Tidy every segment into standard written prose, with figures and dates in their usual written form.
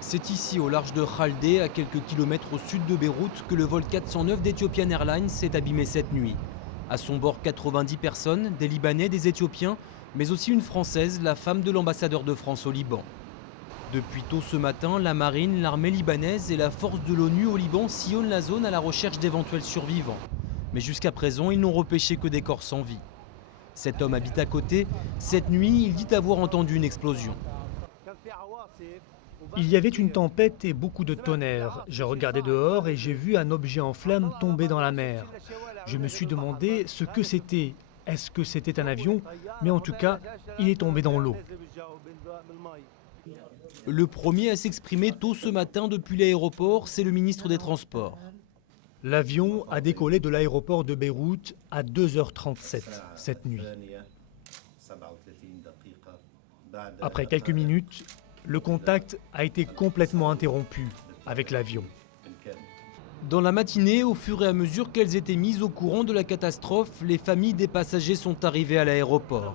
C'est ici, au large de Khalde, à quelques kilomètres au sud de Beyrouth, que le vol 409 d'Ethiopian Airlines s'est abîmé cette nuit. À son bord, 90 personnes, des Libanais, des Éthiopiens, mais aussi une Française, la femme de l'ambassadeur de France au Liban. Depuis tôt ce matin, la marine, l'armée libanaise et la force de l'ONU au Liban sillonnent la zone à la recherche d'éventuels survivants. Mais jusqu'à présent, ils n'ont repêché que des corps sans vie. Cet homme habite à côté. Cette nuit, il dit avoir entendu une explosion. Il y avait une tempête et beaucoup de tonnerre. J'ai regardé dehors et j'ai vu un objet en flammes tomber dans la mer. Je me suis demandé ce que c'était. Est-ce que c'était un avion? Mais en tout cas, il est tombé dans l'eau. Le premier à s'exprimer tôt ce matin depuis l'aéroport, c'est le ministre des Transports. L'avion a décollé de l'aéroport de Beyrouth à 2h37 cette nuit. Après quelques minutes, le contact a été complètement interrompu avec l'avion. Dans la matinée, au fur et à mesure qu'elles étaient mises au courant de la catastrophe, les familles des passagers sont arrivées à l'aéroport.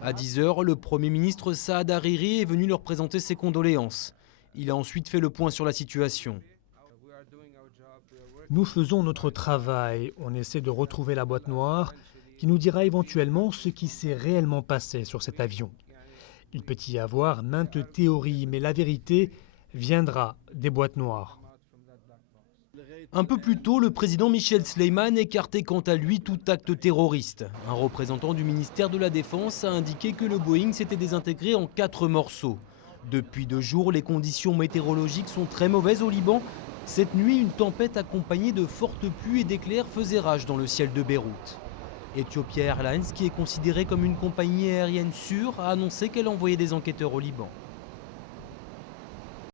À 10h, le Premier ministre Saad Hariri est venu leur présenter ses condoléances. Il a ensuite fait le point sur la situation. Nous faisons notre travail. On essaie de retrouver la boîte noire qui nous dira éventuellement ce qui s'est réellement passé sur cet avion. Il peut y avoir maintes théories, mais la vérité viendra des boîtes noires. Un peu plus tôt, le président Michel Sleiman écartait quant à lui tout acte terroriste. Un représentant du ministère de la Défense a indiqué que le Boeing s'était désintégré en 4 morceaux. Depuis 2 jours, les conditions météorologiques sont très mauvaises au Liban. Cette nuit, une tempête accompagnée de fortes pluies et d'éclairs faisait rage dans le ciel de Beyrouth. Ethiopia Airlines, qui est considérée comme une compagnie aérienne sûre, a annoncé qu'elle envoyait des enquêteurs au Liban.